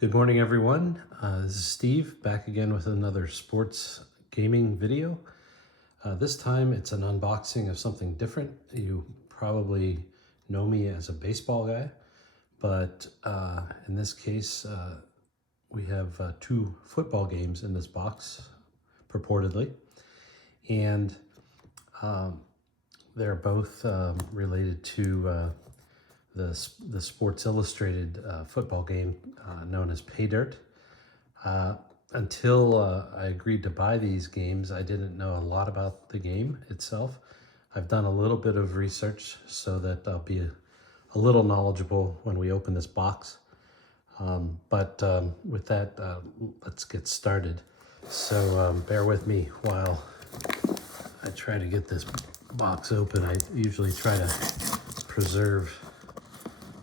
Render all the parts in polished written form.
Good morning, everyone. This is Steve, back again with another sports gaming video. This time it's an unboxing of something different. You probably know me as a baseball guy, but in this case, we have two football games in this box, purportedly, and they're both related to the Sports Illustrated football game known as Paydirt. Until I agreed to buy these games, I didn't know a lot about the game itself. I've done a little bit of research so that I'll be a little knowledgeable when we open this box. But with that, let's get started. So bear with me while I try to get this box open. I usually try to preserve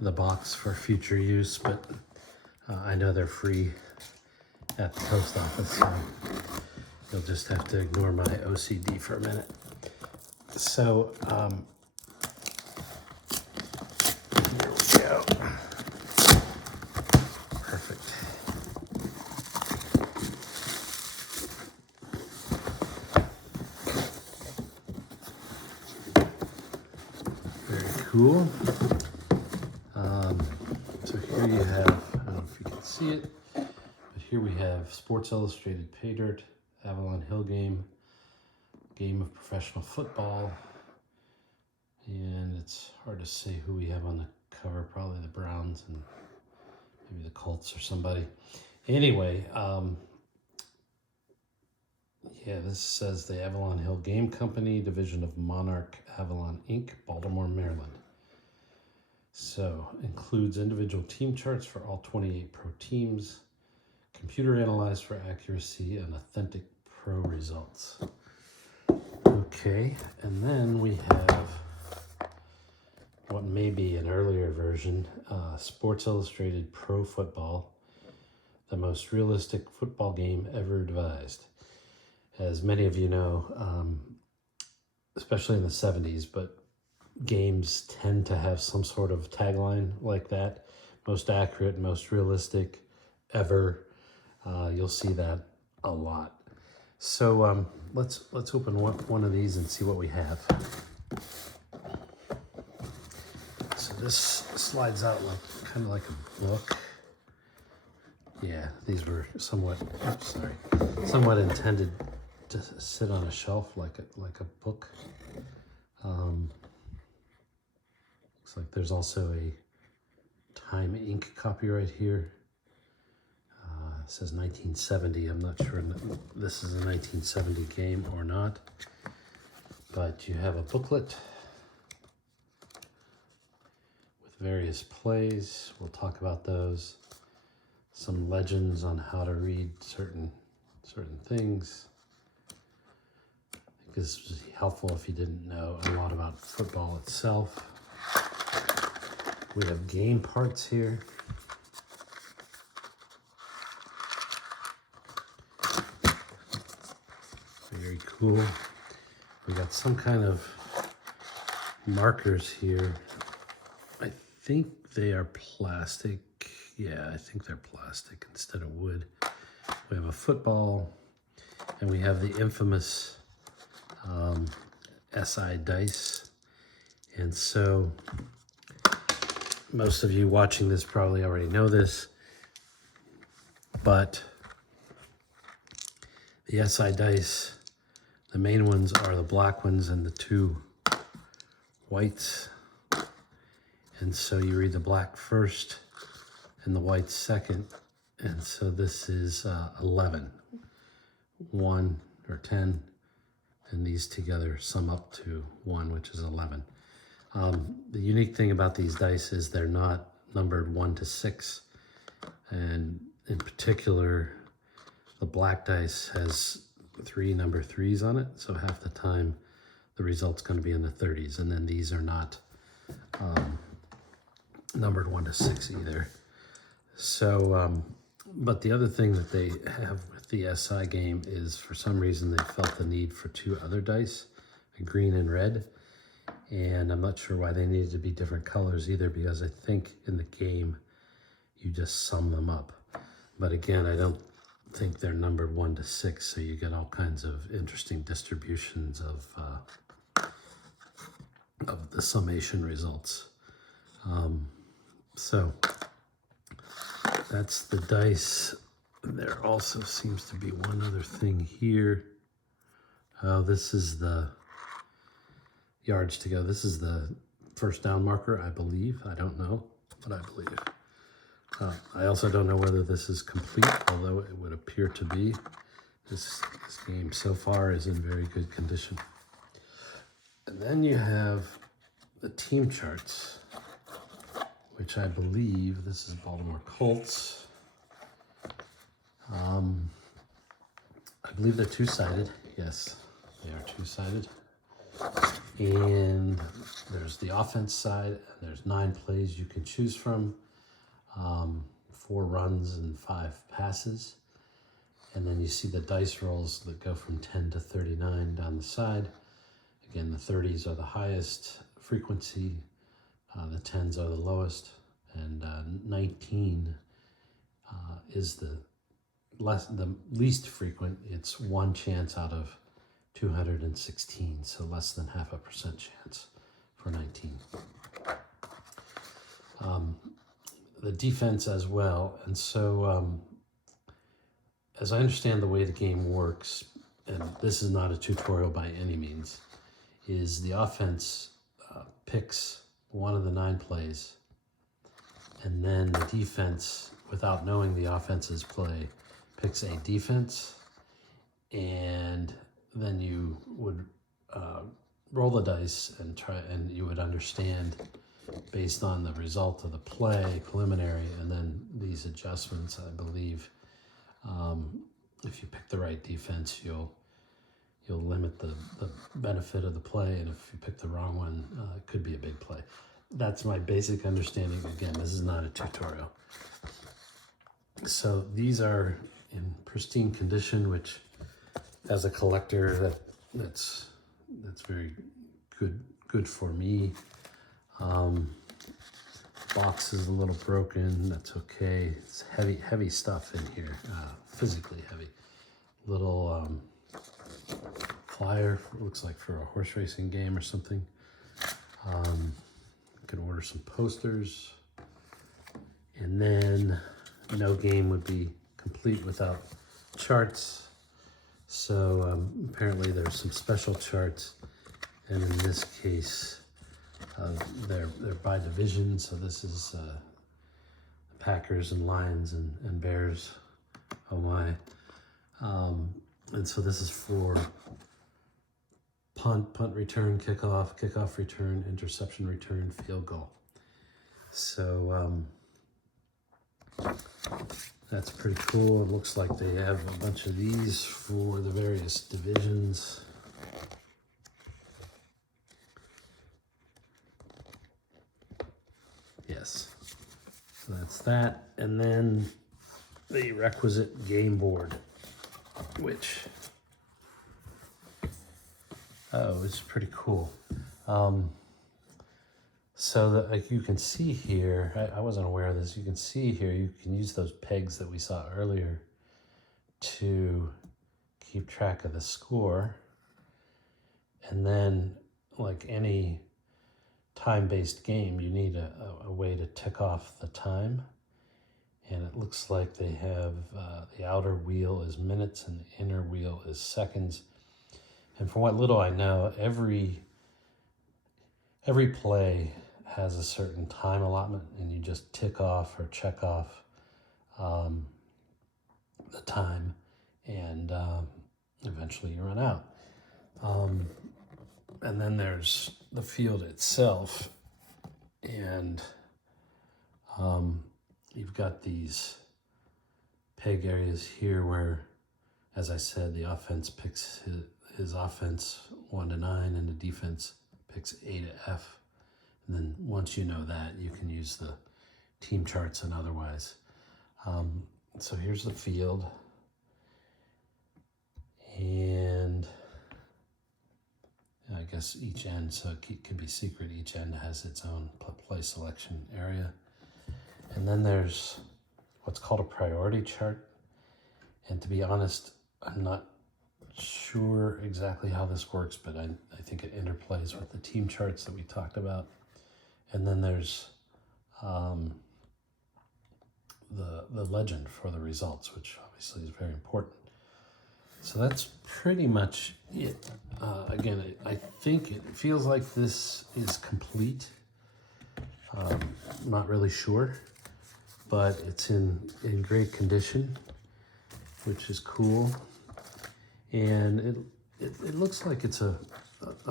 the box for future use, but I know they're free at the post office, so you'll just have to ignore my OCD for a minute. So here we go. Perfect. Very cool. So here you have, I don't know if you can see it, but here we have Sports Illustrated Paydirt, Avalon Hill game of professional football, and it's hard to say who we have on the cover, probably the Browns and maybe the Colts or somebody. Anyway, yeah, this says the Avalon Hill Game Company, division of Monarch Avalon Inc., Baltimore, Maryland. So, includes individual team charts for all 28 pro teams, computer analyzed for accuracy, and authentic pro results. Okay, and then we have what may be an earlier version, Sports Illustrated Pro Football, the most realistic football game ever devised. As many of you know, especially in the 70s, but games tend to have some sort of tagline like that. Most accurate, most realistic ever. You'll see that a lot. So let's open one of these and see what we have. So this slides out like kind of like a book. Yeah, these were somewhat intended to sit on a shelf like a book. Looks like there's also a Time Inc. copyright here. It says 1970. I'm not sure this is a 1970 game or not. But you have a booklet with various plays. We'll talk about those. Some legends on how to read certain things. I think this was helpful if you didn't know a lot about football itself. We have game parts here. Very cool. We got some kind of markers here. I think they are plastic. Yeah, I think they're plastic instead of wood. We have a football, and we have the infamous SI dice. And so most of you watching this probably already know this, but the SI dice, the main ones are the black ones and the two whites. And so you read the black first and the white second. And so this is 11, 1 or 10, and these together sum up to 1, which is 11. The unique thing about these dice is they're not numbered 1 to 6. And in particular, the black dice has 3 number 3s on it. So half the time the result's going to be in the 30s. And then these are not numbered 1 to 6 either. So, but the other thing that they have with the SI game is for some reason they felt the need for 2 other dice, a green and red. And I'm not sure why they needed to be different colors either, because I think in the game you just sum them up. But again, I don't think they're numbered 1 to 6, so you get all kinds of interesting distributions of the summation results. So that's the dice. There also seems to be one other thing here. Oh, this is the yards to go. This is the first down marker, I believe. I don't know, but I believe. I also don't know whether this is complete, although it would appear to be. This game so far is in very good condition. And then you have the team charts, which I believe this is Baltimore Colts. I believe they're two-sided. Yes, they are two-sided. And there's the offense side, and there's 9 plays you can choose from, 4 runs and 5 passes. And then you see the dice rolls that go from 10 to 39 down the side. Again, the 30s are the highest frequency, the 10s are the lowest, and 19 is the least frequent. It's 1 chance out of 216, so less than 0.5% chance for 19. The defense as well, and so as I understand the way the game works, and this is not a tutorial by any means, is the offense picks one of the 9 plays, and then the defense, without knowing the offense's play, picks a defense, and then you would roll the dice and you would understand based on the result of the play, preliminary, and then these adjustments, I believe. If you pick the right defense, you'll limit the benefit of the play, and if you pick the wrong one, it could be a big play. That's my basic understanding. Again, this is not a tutorial. So these are in pristine condition, which as a collector, that's very good for me. Box is a little broken. That's okay. It's heavy stuff in here, physically heavy. Little flyer, looks like for a horse racing game or something. You could order some posters, and then no game would be complete without charts. So apparently there's some special charts, and in this case, they're by division. So this is Packers and Lions and Bears. Oh my! And so this is for punt return, kickoff return, interception return, field goal. So that's pretty cool. It looks like they have a bunch of these for the various divisions. Yes, so that's that. And then the requisite game board, which, it's pretty cool. So that, like, you can see here, I wasn't aware of this, you can see here, you can use those pegs that we saw earlier to keep track of the score. And then, like any time-based game, you need a way to tick off the time. And it looks like they have the outer wheel is minutes and the inner wheel is seconds. And from what little I know, every play has a certain time allotment, and you just tick off or check off the time, and eventually you run out. And then there's the field itself, and you've got these peg areas here where, as I said, the offense picks his offense 1 to 9, and the defense picks A to F. And then once you know that, you can use the team charts and otherwise. So here's the field. And I guess each end, so it can be secret, each end has its own play selection area. And then there's what's called a priority chart. And to be honest, I'm not sure exactly how this works, but I think it interplays with the team charts that we talked about. And then there's the legend for the results, which obviously is very important. So that's pretty much it. Again, I think it feels like this is complete. Not really sure, but it's in great condition, which is cool. And it looks like it's a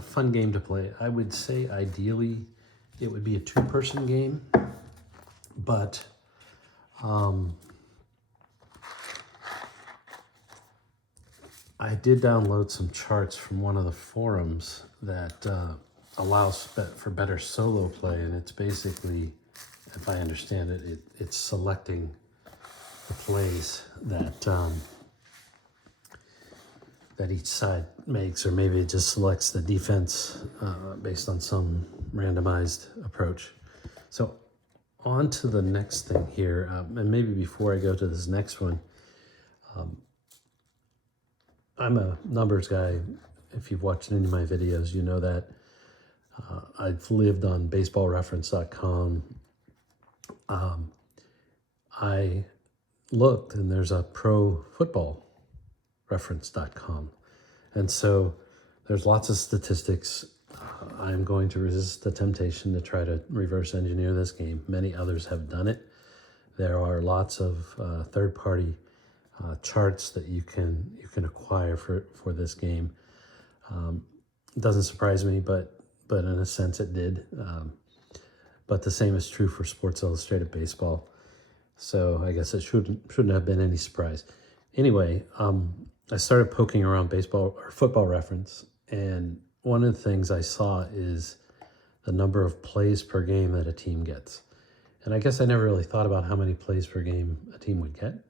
fun game to play. I would say ideally it would be a two-person game, but I did download some charts from one of the forums that allows for better solo play, and it's basically, if I understand it, it's selecting the plays that that each side makes, or maybe it just selects the defense based on some randomized approach. So on to the next thing here, and maybe before I go to this next one, I'm a numbers guy. If you've watched any of my videos, you know that. I've lived on baseballreference.com. I looked, and there's a profootballreference.com. And so there's lots of statistics. I'm going to resist the temptation to try to reverse engineer this game. Many others have done it. There are lots of third-party charts that you can acquire for this game. It doesn't surprise me, but in a sense it did. But the same is true for Sports Illustrated Baseball. So I guess it shouldn't have been any surprise. Anyway, I started poking around baseball or football reference, and one of the things I saw is the number of plays per game that a team gets. And I guess I never really thought about how many plays per game a team would get.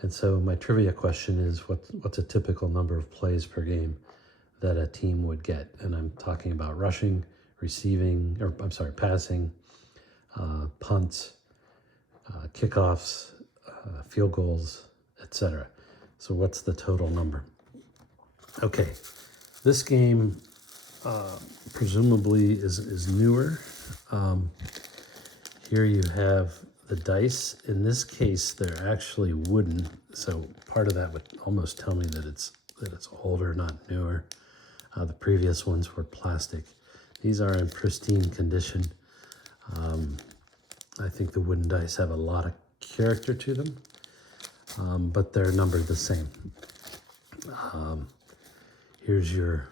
And so my trivia question is, what's a typical number of plays per game that a team would get? And I'm talking about rushing, receiving, or I'm sorry, passing, punts, kickoffs, field goals, etc. So what's the total number? Okay, this game presumably is newer. Here you have the dice. In this case, they're actually wooden, so part of that would almost tell me that it's older, not newer. The previous ones were plastic. These are in pristine condition. I think the wooden dice have a lot of character to them, but they're numbered the same. Here's your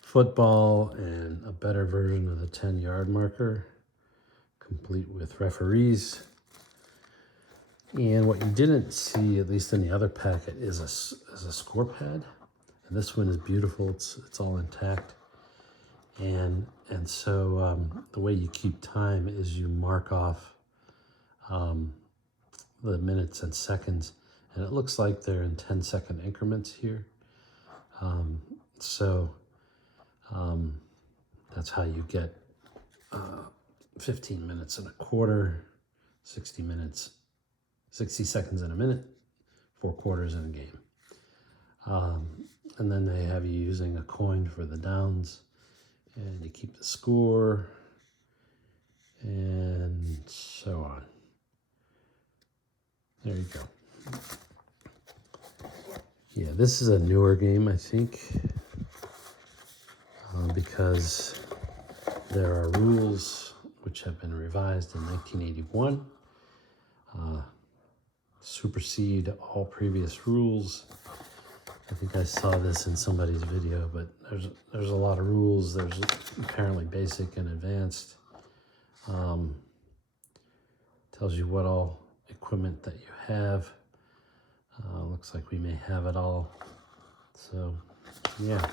football and a better version of the 10-yard marker, complete with referees. And what you didn't see, at least in the other packet, is a score pad. And this one is beautiful. It's all intact. And so the way you keep time is you mark off the minutes and seconds, and it looks like they're in 10-second increments here. So that's how you get 15 minutes and a quarter, 60 minutes, 60 seconds in a minute, 4 quarters in a game. And then they have you using a coin for the downs, and you keep the score, and so on. There you go. Yeah, this is a newer game, I think, because there are rules which have been revised in 1981, supersede all previous rules. I think I saw this in somebody's video, but there's a lot of rules. There's apparently basic and advanced. Tells you what all equipment that you have. Looks like we may have it all. So, yeah.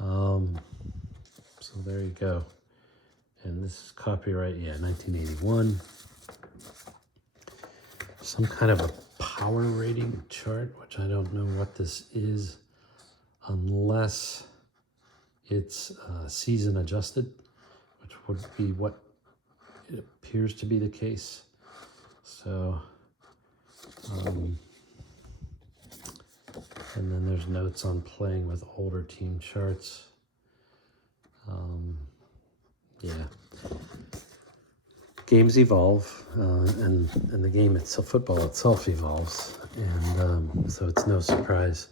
So there you go. And this is copyright, 1981. Some kind of a power rating chart, which I don't know what this is, unless it's season adjusted, which would be what it appears to be the case. So, and then there's notes on playing with older team charts. Yeah. Games evolve, and the game itself, football itself, evolves, and so it's no surprise.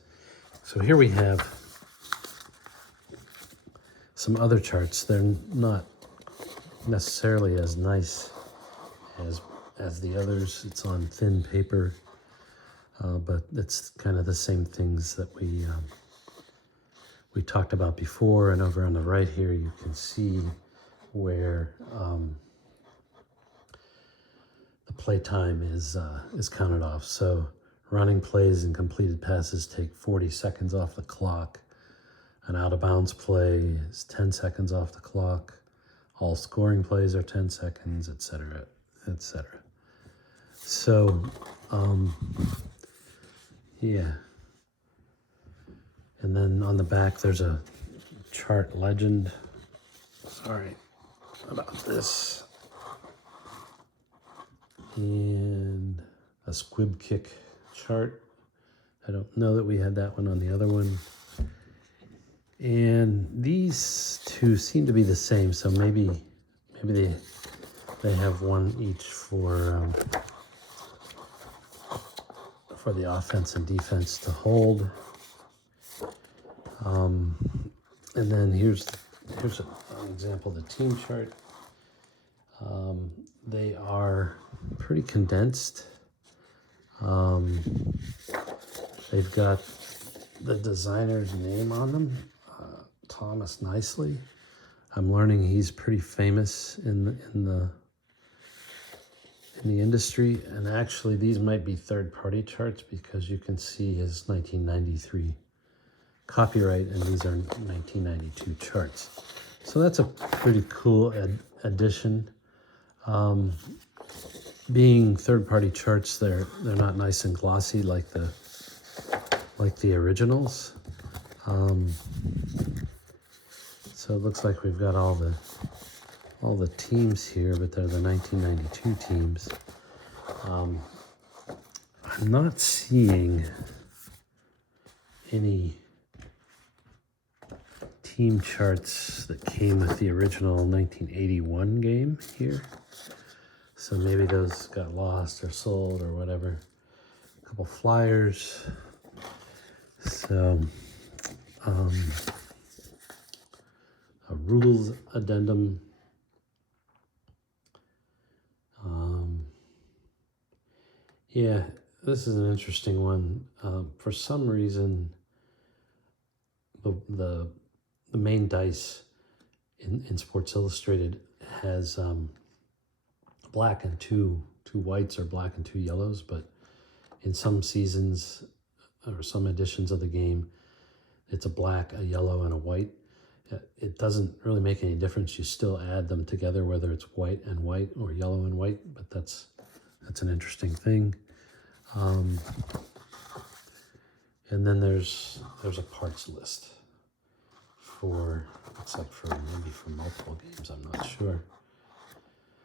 So here we have some other charts. They're not necessarily as nice as the others. It's on thin paper, but it's kind of the same things that we talked about before. And over on the right here, you can see where the play time is counted off. So running plays and completed passes take 40 seconds off the clock. An out-of-bounds play is 10 seconds off the clock. All scoring plays are 10 seconds, etc., etc. So, yeah. And then on the back, there's a chart legend. Sorry about this. And a squib kick chart. I don't know that we had that one on the other one. And these two seem to be the same, so maybe they have one each for the offense and defense to hold. And then here's an example of the team chart. They are pretty condensed. They've got the designer's name on them, Thomas Nicely. I'm learning he's pretty famous in the industry, and actually these might be third-party charts because you can see his 1993 copyright, and these are 1992 charts. So that's a pretty cool addition. Being third-party charts, they're not nice and glossy like the originals. So it looks like we've got all the teams here, but they're the 1992 teams. I'm not seeing any team charts that came with the original 1981 game here. So maybe those got lost or sold or whatever. A couple flyers. So, a rules addendum. Yeah, this is an interesting one. For some reason, the main dice in Sports Illustrated has black and two whites or black and two yellows, but in some seasons or some editions of the game, it's a black, a yellow, and a white. It doesn't really make any difference. You still add them together, whether it's white and white or yellow and white, but that's an interesting thing. And then there's a parts list for, looks like for multiple games, I'm not sure.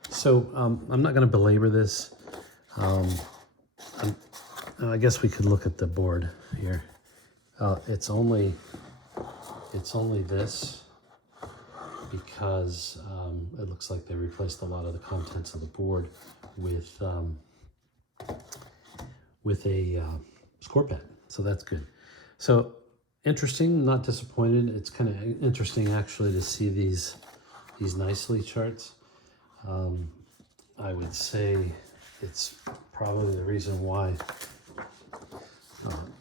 So I'm not going to belabor this. I guess we could look at the board here. It's only this because it looks like they replaced a lot of the contents of the board with a score pad. So that's good. So interesting, not disappointed. It's kind of interesting actually to see these Nicely charts. I would say it's probably the reason why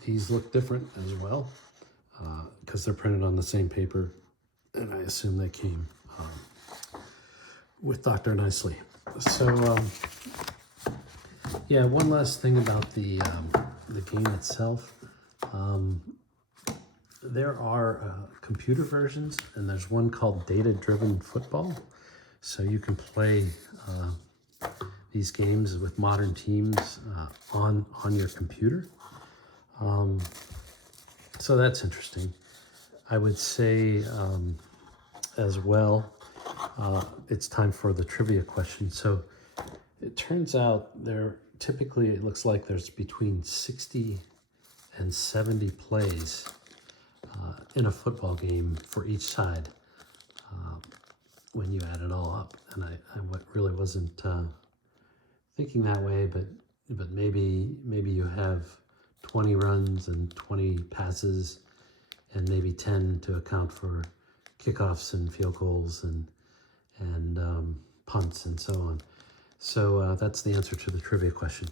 these look different as well, because they're printed on the same paper, and I assume they came with Dr. Nicely. So yeah, one last thing about the game itself. There are computer versions, and there's one called Data Driven Football. So you can play these games with modern teams on your computer. So that's interesting. I would say as well, it's time for the trivia question. So It turns out typically it looks like there's between 60 and 70 plays in a football game for each side when you add it all up. And I really wasn't thinking that way, but maybe you have 20 runs and 20 passes and maybe 10 to account for kickoffs and field goals and punts and so on. So that's the answer to the trivia question.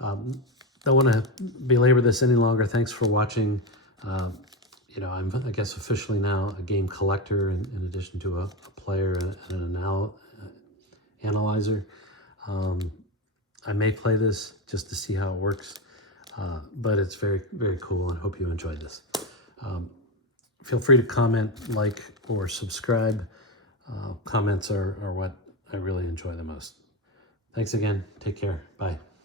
Don't want to belabor this any longer. Thanks for watching. I'm, I guess, officially now a game collector in addition to a player and an analyzer. I may play this just to see how it works, but it's very, very cool, and I hope you enjoyed this. Feel free to comment, like, or subscribe. Comments are what I really enjoy the most. Thanks again. Take care. Bye.